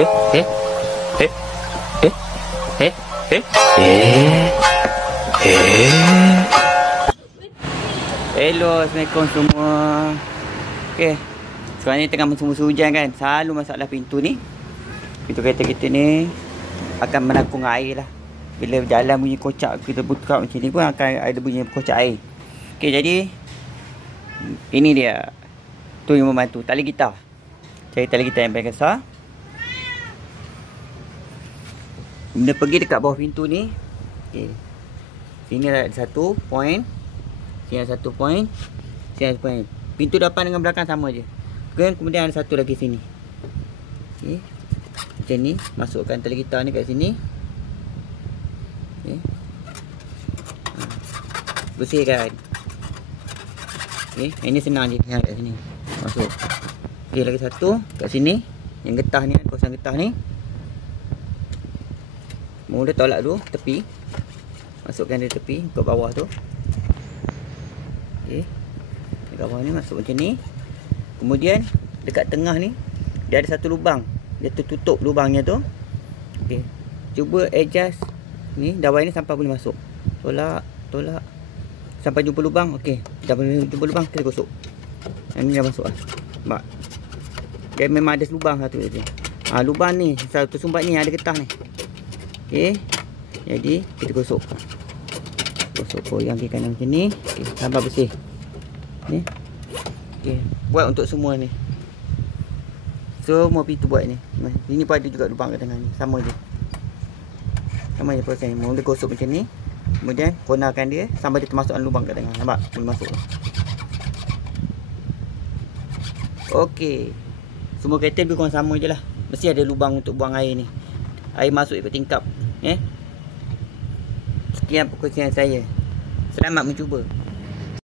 Eh, eh, eh, eh, eh, Hello, Assalamualaikum semua. Okay, sekarang ni tengah musim hujan kan. Selalu masalah pintu ni. Pintu kereta kita ni akan menakung air lah. Bila berjalan bunyi kocak, kita buka macam ni pun akan ada bunyi kocak air. Okay, jadi ini dia tu yang membantu. Tali gitar. Cari tali gitar yang paling besar. Benda pergi dekat bawah pintu ni. Okay. Sini ada satu point. Sini ada satu point. Sini ada satu point. Pintu depan dengan belakang sama je. Kemudian ada satu lagi sini. Okay. Macam ni. Masukkan tali gitar ni kat sini. Okay. Bersihkan. Okay. Ini senang je. Yang kat sini. Masuk. Okay, lagi satu kat sini. Yang getah ni. Kawasan getah ni. Mula tolak dulu tepi. Masukkan dari tepi ke bawah tu. Okey. Dekat bawah ni masuk macam ni. Kemudian dekat tengah ni dia ada satu lubang. Dia tertutup lubangnya tu. Okey. Cuba adjust ni dawai ni sampai boleh masuk. Tolak, tolak sampai jumpa lubang. Okey. Dah boleh jumpa lubang, kita gosok. Yang ni dah masuk lah. Nampak? Dia memang ada lubang satu je. Lubang ni satu tersumbat ni ada getah ni. Okey. Jadi kita gosok. Gosok goyang kiri kanan macam ni. Okey, sampai bersih. Ni. Okey, buat untuk semua ni. Semua pintu buat ni. Ini pun ada juga lubang kat tengah ni. Sama je. Sama je proses ni. Mula gosok macam ni. Kemudian konarkan dia sampai dia termasukkan lubang kat tengah. Nampak? Boleh masuk. Okey. Semua kereta lebih kurang sama je lah. Mesti ada lubang untuk buang air ni. Air masuk ikut tingkap. Sekian perkongsian saya. Selamat mencuba.